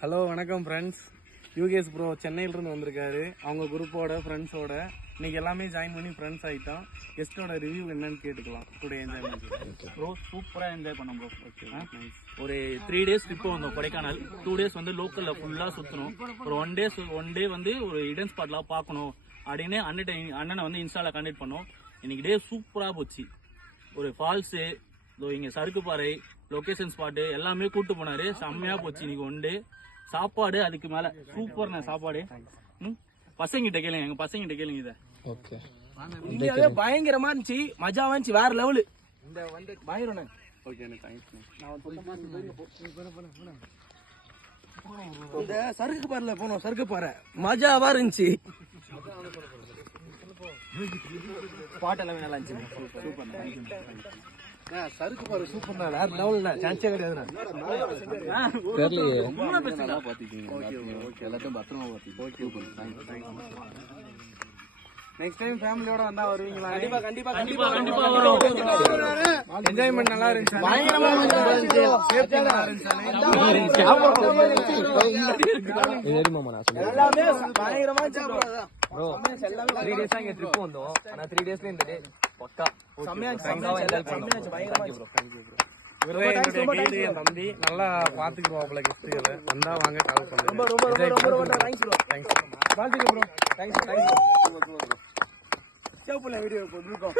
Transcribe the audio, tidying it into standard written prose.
Hello வணக்கம் friends. UKS bro சென்னையிலிருந்து வந்திருக்காரு. அவங்க குரூப்போட ஃப்ரெண்ட்ஸோட இன்னைக்கு எல்லாமே ஜாயின் பண்ணி ஃப்ரெண்ட்ஸ் ஆகிட்டோம். கெஸ்ட்டோட ரிவ்யூ என்னன்னு கேட்டுக்கலாம். கூட என்ஜாய் ப்ரோ சூப்பராக என்ஜாய் பண்ணோம் ப்ரோ. ஓகே, ஒரு 3 days ட்ரிப்பு வந்தோம் கொடைக்கானல். 2 days வந்து லோக்கலில் ஃபுல்லாக சுற்றணும். ஒரு ஒன் டே வந்து ஒரு இடன் ஸ்பாட்லாம் பார்க்கணும் அப்படின்னு அண்ணனை வந்து இன்ஸ்டாவில் கான்டெக்ட் பண்ணோம். இன்னைக்கு டே சூப்பராக போச்சு. ஒரு ஃபால்ஸு, இங்கே சறுக்குப்பாறை, லொக்கேஷன் ஸ்பாட்டு எல்லாமே கூப்பிட்டு போனாரு. செம்மையாக போச்சு இன்னைக்கு ஒன் டே. சாப்பாடு அதுக்கு மேலே சூப்பர்ண்ணே சாப்பாடு. பசங்கிட்ட கேளுங்க, எங்கள் பசங்கிட்ட கேளுங்க இதை. ஓகே, இந்தியாவே பயங்கரமா இருந்துச்சு, மஜாவா இருந்துச்சு, வேற லெவலு. இந்த வந்து பயங்கரம். Okay, thanks. இந்த சறுக்கு பாறைல போனோம், சறுக்கு பாறை மஜாவா இருந்துச்சு. ஸ்பாட் எல்லாமே நல்லா இருந்துச்சு. சூப்பர். சறுக்கு பாறை சூப்பர் தான், வேற லெவல்ல சான்ஸே கிடையாது. எல்லாத்தையும் பத்திரமா பார்த்து. நெக்ஸ்ட் டைம் ஃபேமிலியோட வந்தா வருவீங்களா? கண்டிப்பா வரும். என்ஜாய்மெண்ட் நல்லா இருந்துச்சு. பயங்கரமா இருந்துச்சு. சேஃப்டி நல்லா இருந்துச்சு. எல்லாமே பயங்கரமா இருந்துச்சு. bro 3 days இங்க ட்ரிப் வந்தோம். ஆனா 3 daysல இந்த டே பக்கா செம்மையா இருந்துச்சு, பயங்கரமா இருந்துச்சு. இவரே என்னுடைய கைடு, என் தம்பி. நல்லா பாத்துக்குவாப்ல கெஸ்ட்டுகளை. வந்தா வாங்க, கால் பண்ணுங்க. ரொம்ப தேங்க்ஸ் ப்ரோ. தேங்க்ஸ். வாழ்த்துக்கள் ப்ரோ. Thanks bro. வீடியோ போட்டுருக்கோம்.